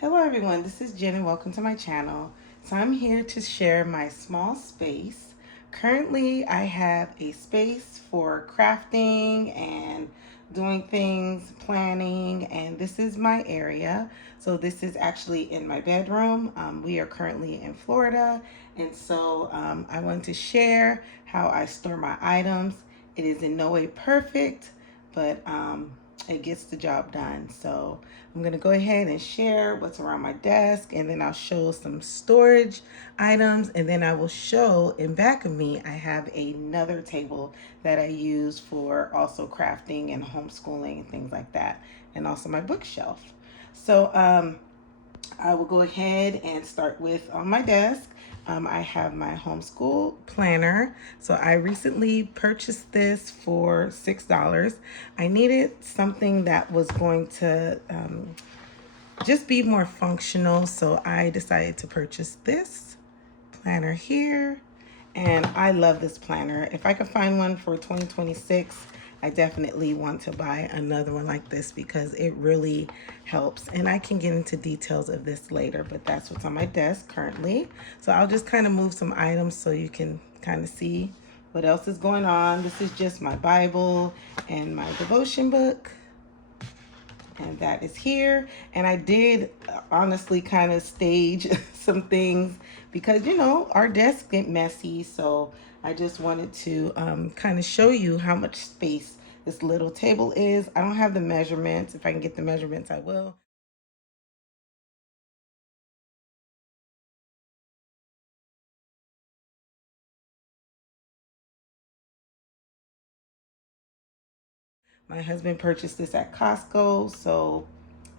Hello everyone, this is Jen and welcome to my channel. So I'm here to share my small space. Currently I have a space for crafting and doing things, planning, and this is my area. So this is actually in my bedroom. We are currently in Florida, and so I wanted to share how I store my items. It is in no way perfect, but it gets the job done. So I'm gonna go ahead and share what's around my desk, and then I'll show some storage items, and then I will show in back of me I have another table that I use for also crafting and homeschooling and things like that, and also my bookshelf. So I will go ahead and start with on my desk. I have my homeschool planner. So I recently purchased this for $6. I needed something that was going to just be more functional. So I decided to purchase this planner here. And I love this planner. If I could find one for 2026, I definitely want to buy another one like this because it really helps. And I can get into details of this later, but that's what's on my desk currently. So I'll just kind of move some items so you can kind of see what else is going on. This is just my Bible and my devotion book. And that is here. And I did honestly kind of stage some things because, you know, our desks get messy. So I just wanted to kind of show you how much space this little table is. I don't have the measurements. If I can get the measurements, I will. My husband purchased this at Costco, so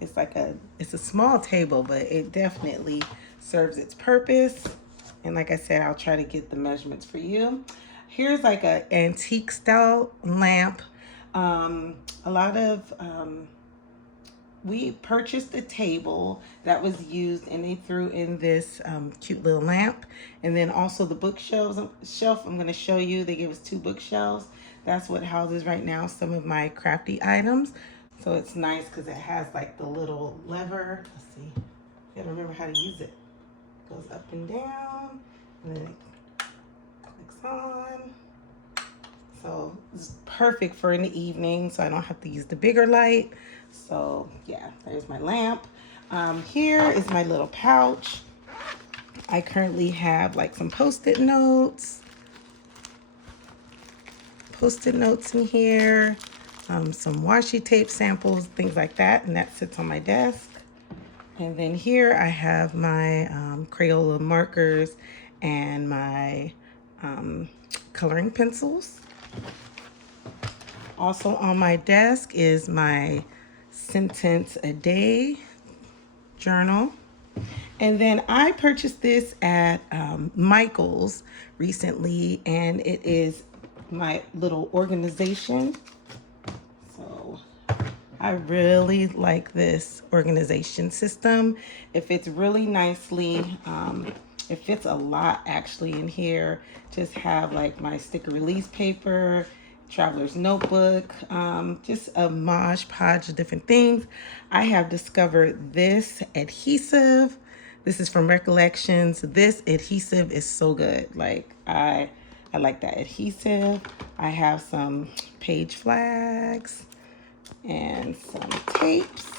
it's a small table, but it definitely serves its purpose. And like I said, I'll try to get the measurements for you. Here's like an antique style lamp. A lot of we purchased a table that was used, and they threw in this cute little lamp, and then also the bookshelves shelf I'm going to show you. They gave us two bookshelves. That's what houses right now some of my crafty items. So it's nice because it has like the little lever. Let's see, you gotta remember how to use it. It goes up and down, and then it clicks on. So it's perfect for in the evening, so I don't have to use the bigger light. So yeah, there's my lamp. Here is my little pouch. I currently have like some post-it notes in here, some washi tape samples, things like that, and that sits on my desk. And then here I have my Crayola markers and my coloring pencils. Also on my desk is my sentence a day journal. And then I purchased this at Michael's recently, and it is my little organization. So I really like this organization system. It fits really nicely. It fits a lot actually in here. Just have like my sticker release paper, traveler's notebook, just a mosh podge of different things. I have discovered this adhesive. This is from Recollections. This adhesive is so good. Like I like that adhesive. I have some page flags and some tapes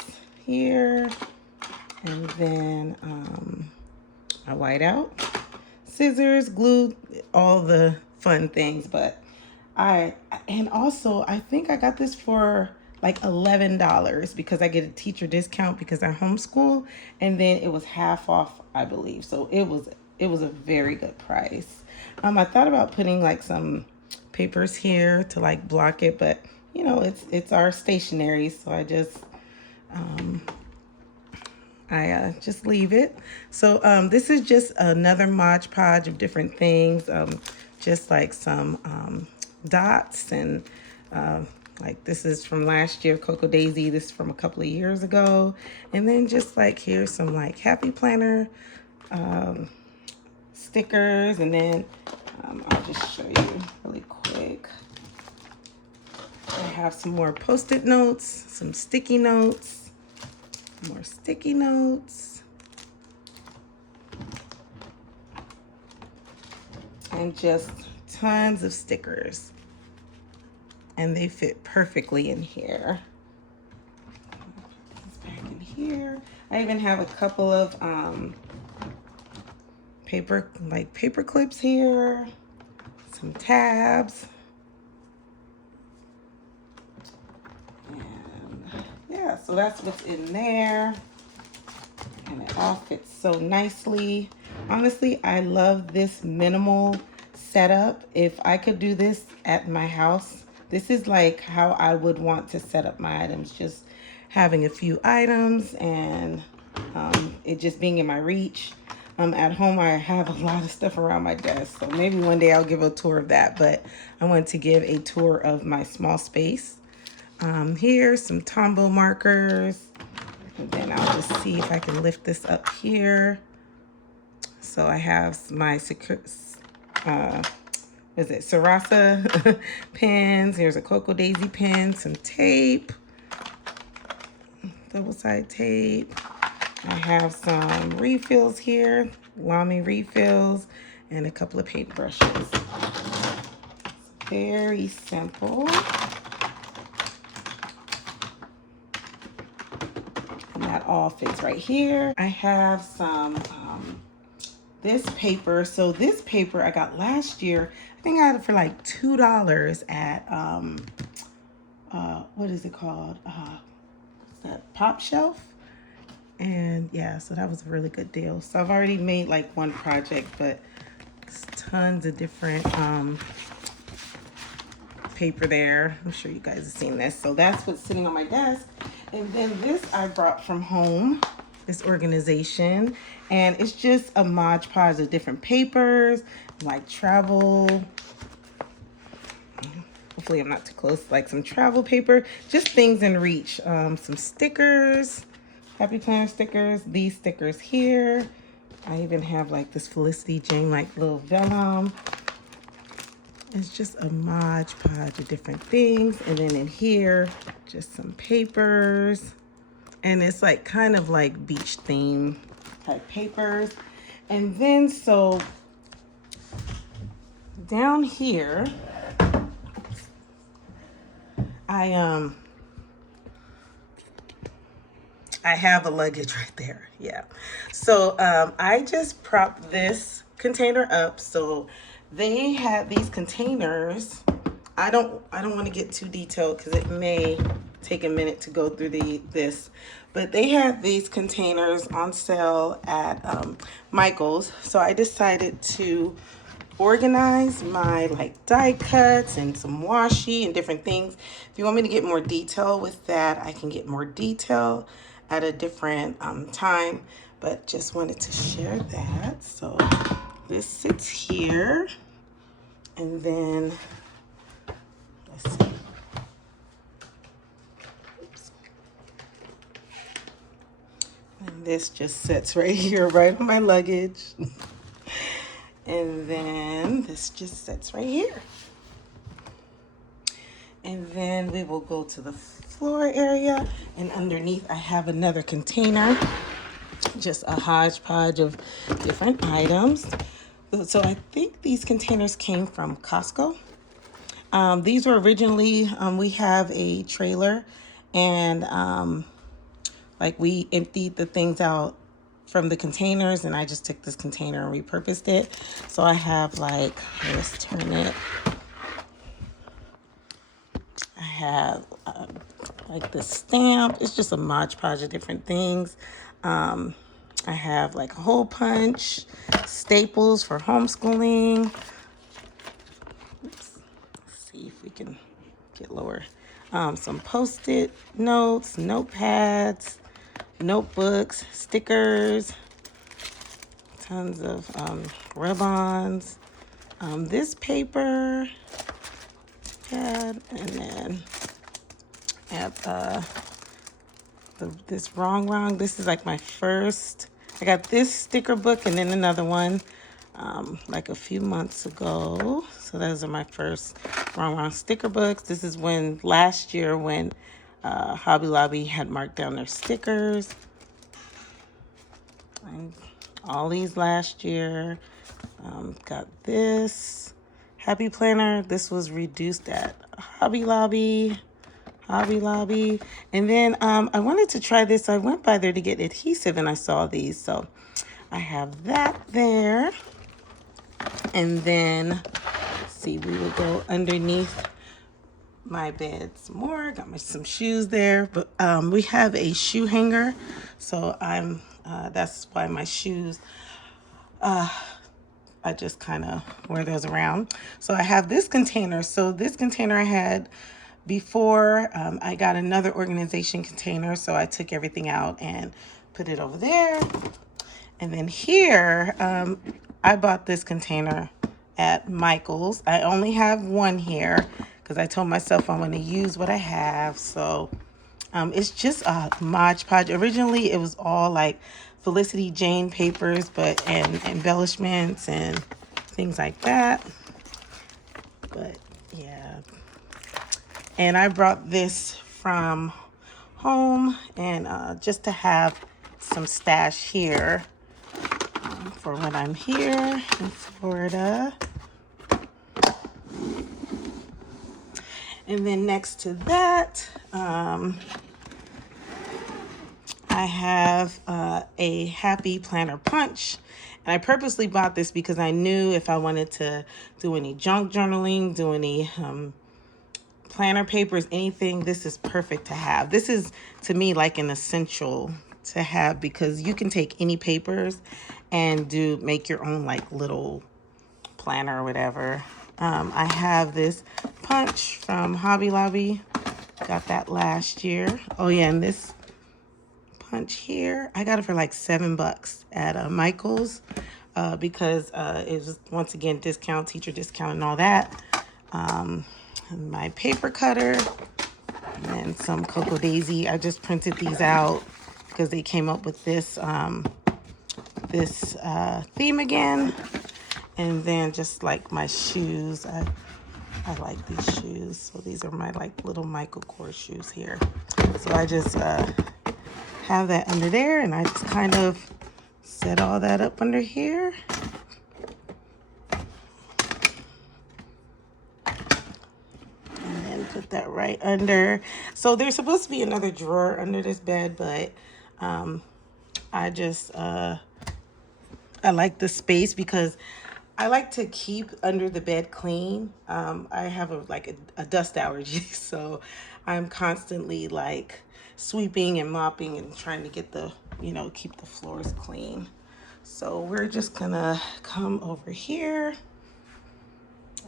here, and then my whiteout, scissors, glue, all the fun things. But and also I think I got this for like $11 because I get a teacher discount because I homeschool, and then it was half off, I believe. So it was a very good price. I thought about putting like some papers here to like block it, but you know, it's our stationery, so I just leave it. So this is just another Mod Podge of different things, just like some dots, and like this is from last year, Cocoa Daisy. This is from a couple of years ago, and then just like here's some like Happy Planner stickers, and then I'll just show you really quick. I have some more post-it notes, some sticky notes, more sticky notes. and just tons of stickers. And they fit perfectly in here. Back in here. I even have a couple of paper clips here, some tabs, and yeah, so that's what's in there, and it all fits so nicely. Honestly, I love this minimal setup. If I could do this at my house, this is like how I would want to set up my items, just having a few items and it just being in my reach. At home, I have a lot of stuff around my desk, so maybe one day I'll give a tour of that, but I wanted to give a tour of my small space. Here's some Tombow markers, and then I'll just see if I can lift this up here. So I have my Sarasa pens. Here's a Cocoa Daisy pen, some tape, double-sided tape. I have some refills here, Lamy refills, and a couple of paintbrushes. Very simple. And that all fits right here. I have some this paper. So this paper I got last year. I think I had it for like $2 at what is it called? What's that? Pop Shelf. And yeah, so that was a really good deal. So I've already made like one project, but there's tons of different paper there. I'm sure you guys have seen this. So that's what's sitting on my desk. And then this I brought from home, this organization. And it's just a Mod Podge of different papers, like travel. Hopefully I'm not too close. Like some travel paper, just things in reach. Some stickers. Happy Planner stickers, these stickers here. I even have like this Felicity Jane like little vellum. It's just a Mod Podge of different things. And then in here, just some papers. And it's like kind of like beach theme type papers. And then so down here, I have a luggage right there. Yeah. So I just propped this container up. So they had these containers. I don't want to get too detailed because it may take a minute to go through this. But they had these containers on sale at Michael's. So I decided to organize my like die cuts and some washi and different things. If you want me to get more detail with that, I can get more detail at a different time, but just wanted to share that. So this sits here, and then let's see. Oops. And this just sits right here, right on my luggage. And then this just sits right here. And then we will go to the floor area, and underneath I have another container, just a hodgepodge of different items. So I think these containers came from Costco. These were originally, we have a trailer, and like we emptied the things out from the containers, and I just took this container and repurposed it. So I have like, let's turn it. I have like the stamp. It's just a Mod Podge of different things. I have like a hole punch, staples for homeschooling. Oops. Let's see if we can get lower. Some Post-it notes, notepads, notebooks, stickers, tons of rub-ons. This paper. And then I have this wrong. This is like my first. I got this sticker book and then another one like a few months ago. So those are my first wrong sticker books. This is when last year when Hobby Lobby had marked down their stickers. And all these last year. Got this Happy Planner. This was reduced at Hobby Lobby. And then I wanted to try this. I went by there to get adhesive and I saw these. So I have that there. And then, let's see, we will go underneath my bed some more. Got some shoes there. But we have a shoe hanger. So that's why my shoes, I just kind of wear those around. So I have this container. So this container I had before. I got another organization container. So I took everything out and put it over there. And then here, I bought this container at Michael's. I only have one here because I told myself I'm going to use what I have. So it's just a Mod Podge. Originally, it was all like Felicity Jane papers, and embellishments and things like that. But yeah. And I brought this from home and just to have some stash here for when I'm here in Florida. And then next to that, I have a Happy Planner Punch. And I purposely bought this because I knew if I wanted to do any junk journaling, do any planner papers, anything, this is perfect to have. This is, to me, like an essential to have because you can take any papers and make your own like little planner or whatever. I have this punch from Hobby Lobby. Got that last year. Oh yeah, and this punch here, I got it for like $7 at Michael's because it was once again discount, teacher discount, and all that. And my paper cutter and some Cocoa Daisy. I just printed these out because they came up with this theme again. And then just like my shoes, I like these shoes. So these are my like little Michael Kors shoes here. So I just have that under there and I just kind of set all that up under here. And then put that right under. So there's supposed to be another drawer under this bed, but I just, I like the space because I like to keep under the bed clean. I have a dust allergy, so I'm constantly like sweeping and mopping and trying to get keep the floors clean. So we're just gonna come over here.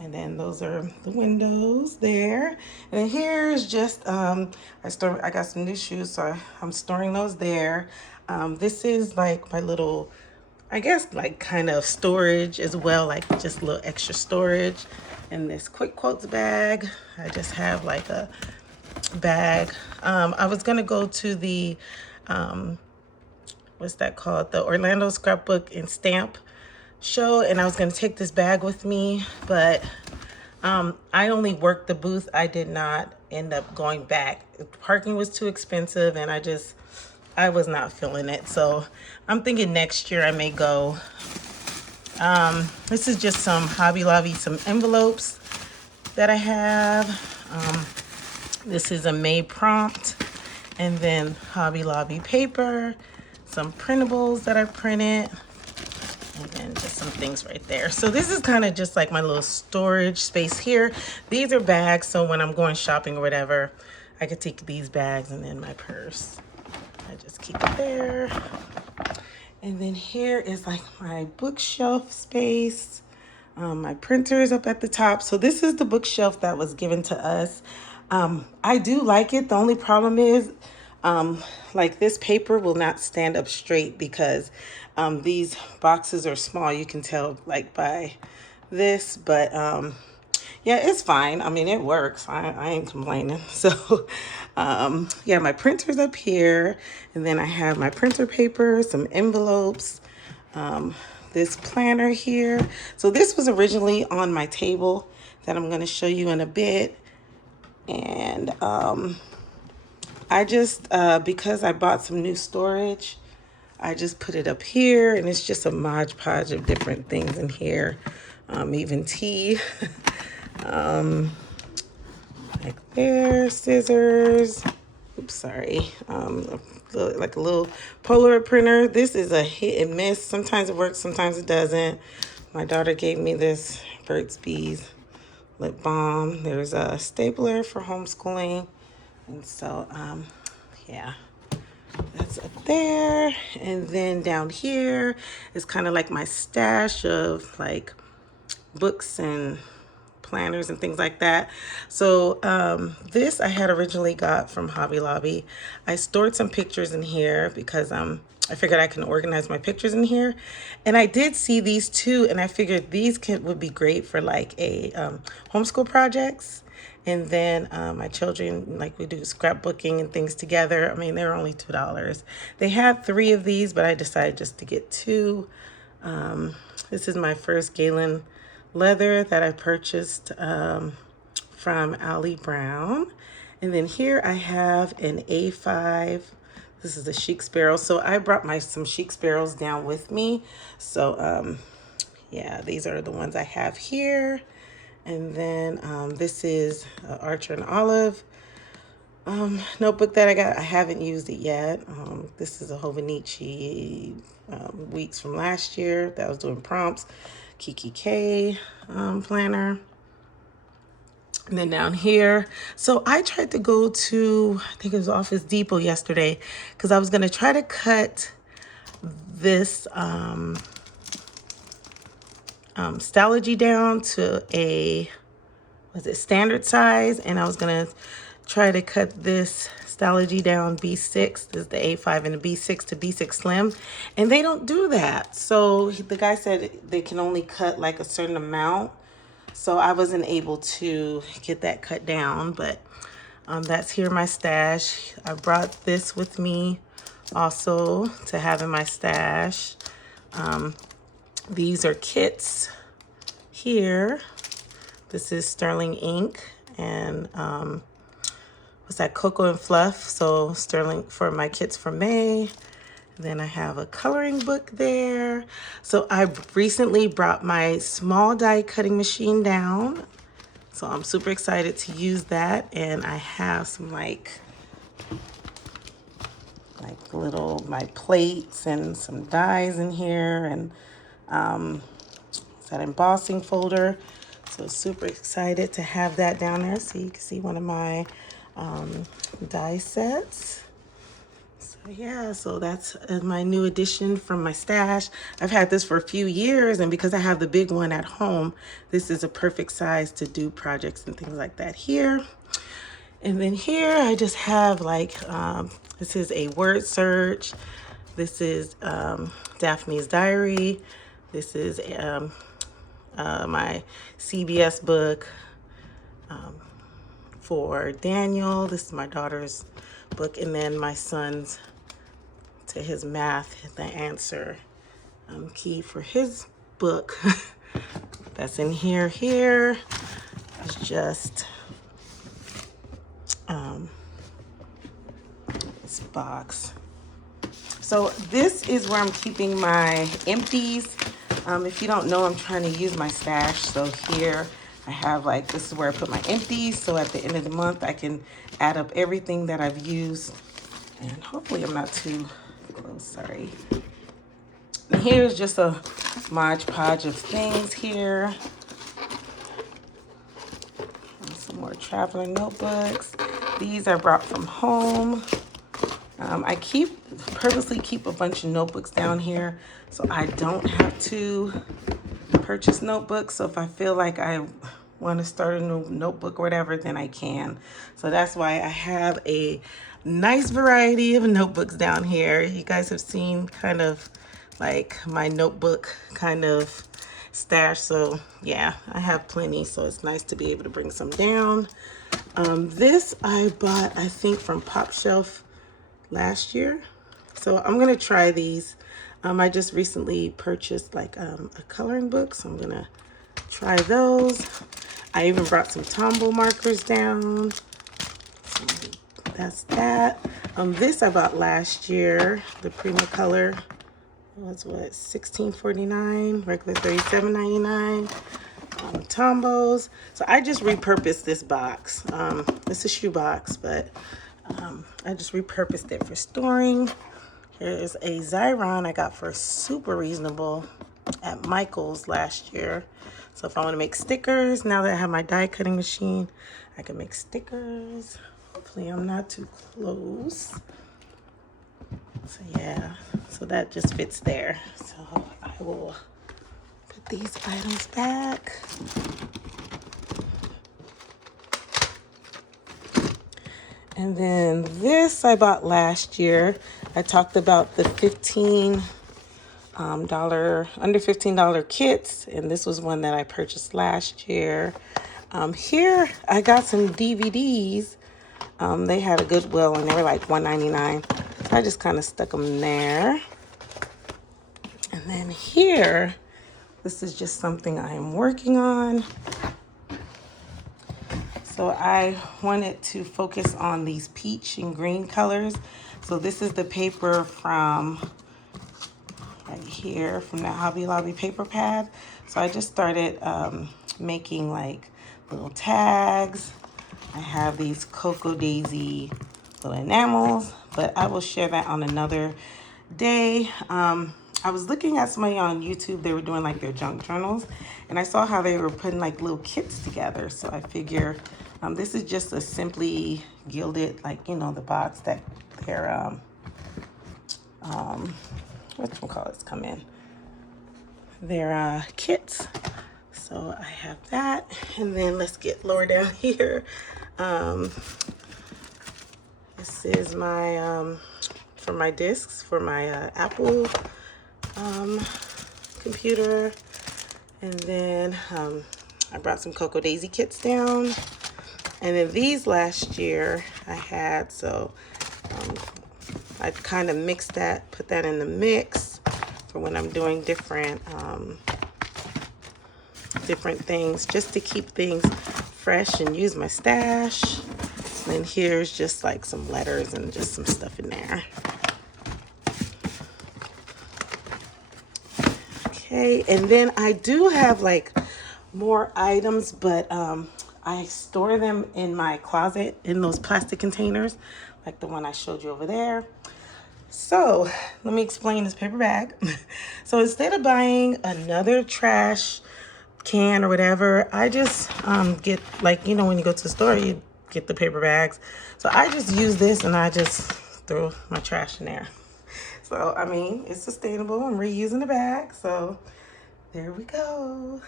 And then those are the windows there. And here's just, I got some new shoes, so I'm storing those there. This is like my little, I guess like kind of storage as well, like just a little extra storage. And this Quick Quotes bag, I just have like a bag. I was gonna go to the, what's that called? The Orlando Scrapbook and Stamp show, and I was gonna take this bag with me, but I only worked the booth. I did not end up going back. Parking was too expensive and I was not feeling it. So I'm thinking next year I may go. This is just some Hobby Lobby, some envelopes that I have. This is a May prompt, and then Hobby Lobby paper, some printables that I printed, and then just some things right there. So this is kind of just like my little storage space here. These are bags, so when I'm going shopping or whatever, I could take these bags and then my purse. I just keep it there. And then here is like my bookshelf space. My printer is up at the top. So this is the bookshelf that was given to us. I do like it. The only problem is like this paper will not stand up straight because these boxes are small. You can tell like by this, but yeah, it's fine. I mean, it works. I ain't complaining. So yeah, my printer's up here, and then I have my printer paper, some envelopes, this planner here. So this was originally on my table that I'm going to show you in a bit. And I just, because I bought some new storage, I just put it up here, and it's just a Mod Podge of different things in here, even tea. Like there, scissors. Oops, sorry. Like a little Polaroid printer. This is a hit and miss. Sometimes it works, sometimes it doesn't. My daughter gave me this Burt's Bees lip balm. There's a stapler for homeschooling. And so, yeah, that's up there. And then down here is kind of like my stash of like books and planners and things like that. So this I had originally got from Hobby Lobby. I stored some pictures in here because I figured I can organize my pictures in here. And I did see these two, and I figured these would be great for like a homeschool projects. And then my children, like we do scrapbooking and things together. I mean, they were only $2. They had 3 of these, but I decided just to get 2. This is my first Galen leather that I purchased from Ali Brown. And then here I have an A5. This is a Chic Sparrow. So I brought some Chic Sparrows down with me. So yeah, these are the ones I have here. And then this is Archer and Olive notebook that I got. I haven't used it yet. This is a Hovenici weeks from last year that I was doing prompts. Kiki K planner. And then down here, so I tried to go to, I think it was Office Depot yesterday, because I was going to try to cut this Stalogy down to a, was it standard size? And I was going to try to cut this Stalogy down B6, this is the A5, and the B6 to B6 Slim, and they don't do that. So the guy said they can only cut like a certain amount. So I wasn't able to get that cut down, but that's here in my stash. I brought this with me also to have in my stash. These are kits here. This is Sterling ink and what's that, Cocoa and Fluff. So Sterling for my kits for May. Then I have a coloring book there. So I recently brought my small die cutting machine down. So I'm super excited to use that. And I have some like little, my plates and some dies in here. And it's that embossing folder. So super excited to have that down there. So you can see one of my die sets. Yeah, so that's my new addition from my stash. I've had this for a few years, and because I have the big one at home, this is a perfect size to do projects and things like that here. And then here I just have like, this is a word search. This is Daphne's diary. This is my CBS book for Daniel. This is my daughter's book, and then my son's to his math, the answer key for his book. That's in here. Here is just this box. So this is where I'm keeping my empties. If you don't know, I'm trying to use my stash. So here I have like, this is where I put my empties. So at the end of the month, I can add up everything that I've used. And hopefully I'm not too close, sorry. And here's just a Mod Podge of things here. And some more traveler notebooks. These I brought from home. I purposely keep a bunch of notebooks down here so I don't have to purchase notebooks. So if I feel like I want to start a new notebook or whatever, then I can. So that's why I have a nice variety of notebooks down here. You guys have seen kind of like my notebook kind of stash. So yeah, I have plenty. So it's nice to be able to bring some down. This I bought, I think, from Pop Shelf last year. So I'm gonna try these. I just recently purchased like a coloring book, so I'm gonna try those. I even brought some Tombow markers down, some that's that. This I bought last year, the Primacolor. Was what, $16.49, regular $37.99. Tombos. So I just repurposed this box. It's a shoe box, but I just repurposed it for storing. Here's a Xyron I got for super reasonable at Michael's last year. So if I want to make stickers, now that I have my die cutting machine, I can make stickers. Hopefully I'm not too close. So yeah, so that just fits there. So I will put these items back. And then this I bought last year. I talked about the under $15 kits, and this was one that I purchased last year. Here I got some DVDs. They had a Goodwill and they were like $1.99. So I just kind of stuck them there. And then here, this is just something I am working on. So I wanted to focus on these peach and green colors. So this is the paper from right here, from the Hobby Lobby paper pad. So I just started making like little tags. I have these Cocoa Daisy little enamels, but I will share that on another day. I was looking at somebody on YouTube, they were doing like their junk journals, and I saw how they were putting like little kits together. So I figure this is just a simply gilded, like, you know, the box that their whatchamacallits come in. Their kits. So I have that. And then let's get lower down here. This is my for my discs for my Apple computer. And then I brought some Cocoa Daisy kits down. And then these last year I had, so I kind of mixed that, put that in the mix for when I'm doing different things, just to keep things fresh and use my stash. And then here's just like some letters and just some stuff in there. Okay, and then I do have like more items, but I store them in my closet in those plastic containers, like the one I showed you over there. So let me explain this paper bag. So instead of buying another trash can or whatever, I just get, like, you know, when you go to the store, you get the paper bags. So I just use this and I just throw my trash in there. So, I mean, it's sustainable. I'm reusing the bag. So there we go.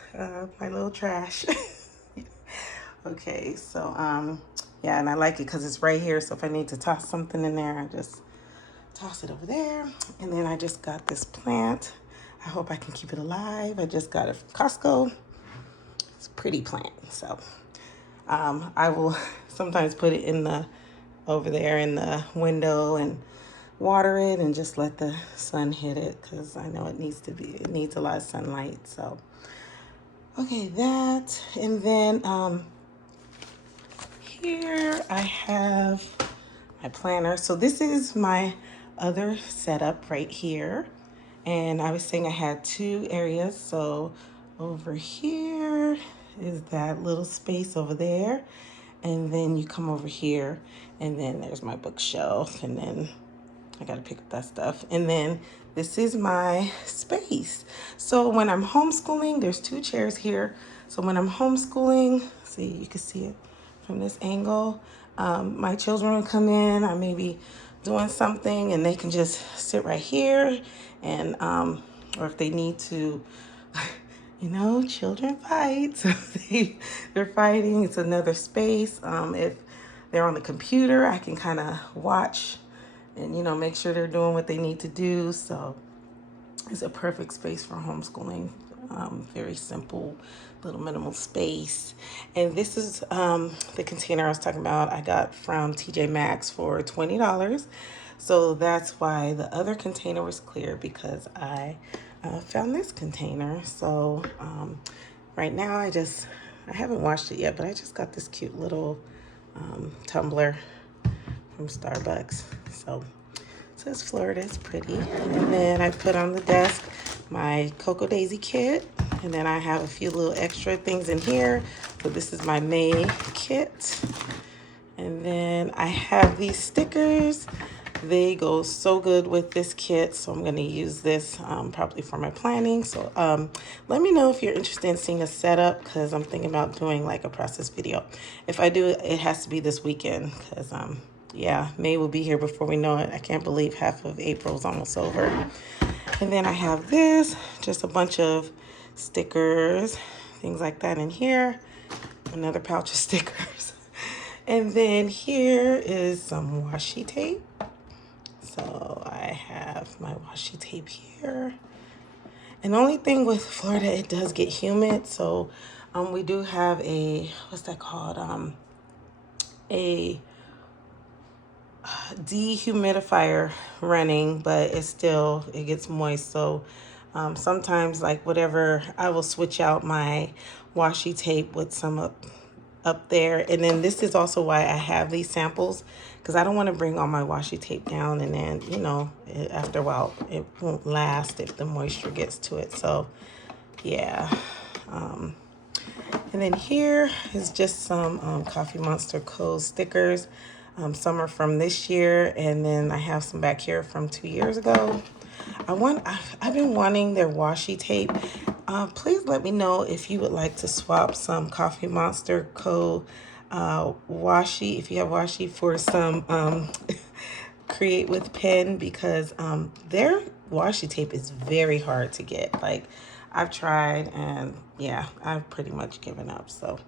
My little trash. Okay, so yeah, and I like it because it's right here. So if I need to toss something in there, I just toss it over there. And then I just got this plant. I hope I can keep it alive. I just got it from Costco. It's a pretty plant. So I will sometimes put it in the over there in the window and water it and just let the sun hit it, because I know it needs a lot of sunlight. So okay, that. And then here I have my planner. So this is my other setup right here. And I was saying I had two areas. So over here is that little space over there. And then you come over here and then there's my bookshelf, and then I gotta pick up that stuff. And then this is my space. So when I'm homeschooling, there's two chairs here. So when I'm homeschooling, see, you can see it from this angle. My children will come in, I may be doing something and they can just sit right here. And, or if they need to, you know, children fight. So they're fighting, it's another space. If they're on the computer, I can kind of watch and, you know, make sure they're doing what they need to do. So it's a perfect space for homeschooling. Very simple, little minimal space. And this is the container I was talking about. I got from TJ Maxx for $20. So that's why the other container was clear, because I found this container. So right now I haven't washed it yet, but I just got this cute little tumbler from Starbucks. So it says Florida, it's pretty. And then I put on the desk my Cocoa Daisy kit. And then I have a few little extra things in here. So this is my May kit. And then I have these stickers. They go so good with this kit, so I'm going to use this probably for my planning. So let me know if you're interested in seeing a setup, because I'm thinking about doing like a process video. If I do, it has to be this weekend, because yeah, May will be here before we know it. I can't believe half of April's almost over. And then I have this, just a bunch of stickers, things like that in here. Another pouch of stickers. And then here is some washi tape. So I have my washi tape here. And the only thing with Florida, it does get humid. So we do have a, what's that called? A dehumidifier running, but it gets moist. So sometimes, like whatever, I will switch out my washi tape with some up there. And then this is also why I have these samples, because I don't want to bring all my washi tape down, and then, you know, after a while it won't last if the moisture gets to it. So yeah. And then here is just some Coffee Monster Co. stickers. Some are from this year, and then I have some back here from 2 years ago. I've been wanting their washi tape. Please let me know if you would like to swap some Coffee Monster Co. Washi, if you have washi, for some Create with Pen, because their washi tape is very hard to get. Like, I've tried, and yeah, I've pretty much given up. So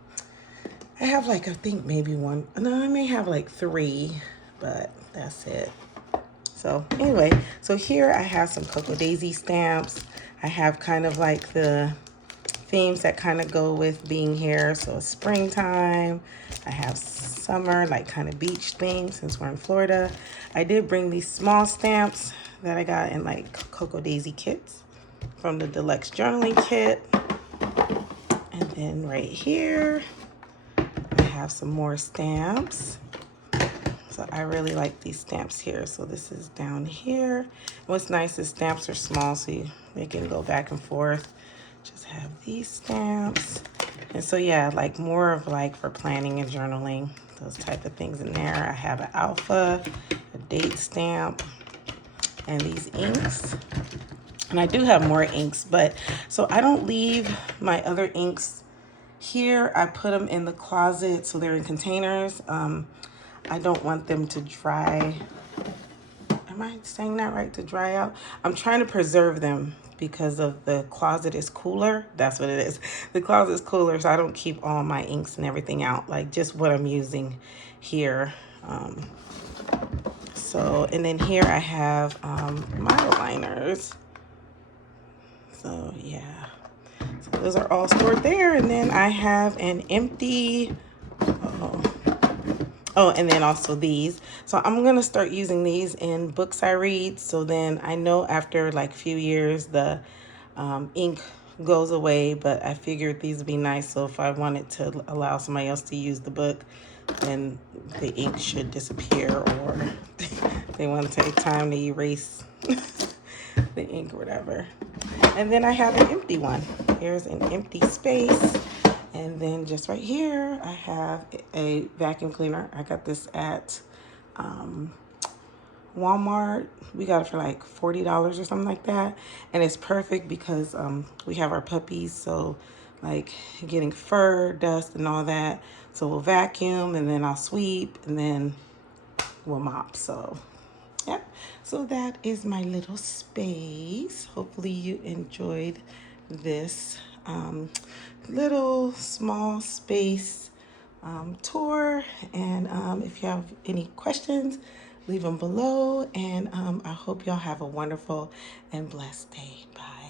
I have like, I think maybe one, no, I may have like 3, but that's it. So anyway, so here I have some Cocoa Daisy stamps. I have kind of like the themes that kind of go with being here. So springtime, I have summer, like kind of beach theme since we're in Florida. I did bring these small stamps that I got in like Cocoa Daisy kits from the deluxe journaling kit. And then right here, I have some more stamps. So I really like these stamps here. So this is down here. What's nice is stamps are small, so they can go back and forth. Just have these stamps. And so yeah, like more of like for planning and journaling, those type of things in there. I have an alpha, a date stamp, and these inks. And I do have more inks, but so I don't leave my other inks here. I put them in the closet, so they're in containers. I don't want them to dry. Am I saying that right? To dry out? I'm trying to preserve them because of the closet is cooler. That's what it is. The closet is cooler, so I don't keep all my inks and everything out, like just what I'm using here. And then here I have my liners. So yeah, so those are all stored there. And then I have an empty, oh, and then also these. So I'm going to start using these in books I read. So then I know after like a few years, the ink goes away, but I figured these would be nice. So if I wanted to allow somebody else to use the book, then the ink should disappear, or they want to take time to erase the ink or whatever. And then I have an empty one. Here's an empty space. And then just right here, I have a vacuum cleaner. I got this at Walmart. We got it for like $40 or something like that. And it's perfect because we have our puppies. So like getting fur, dust, and all that. So we'll vacuum, and then I'll sweep, and then we'll mop. So yep. So that is my little space. Hopefully you enjoyed this little small space tour. And if you have any questions, leave them below. And I hope y'all have a wonderful and blessed day. Bye.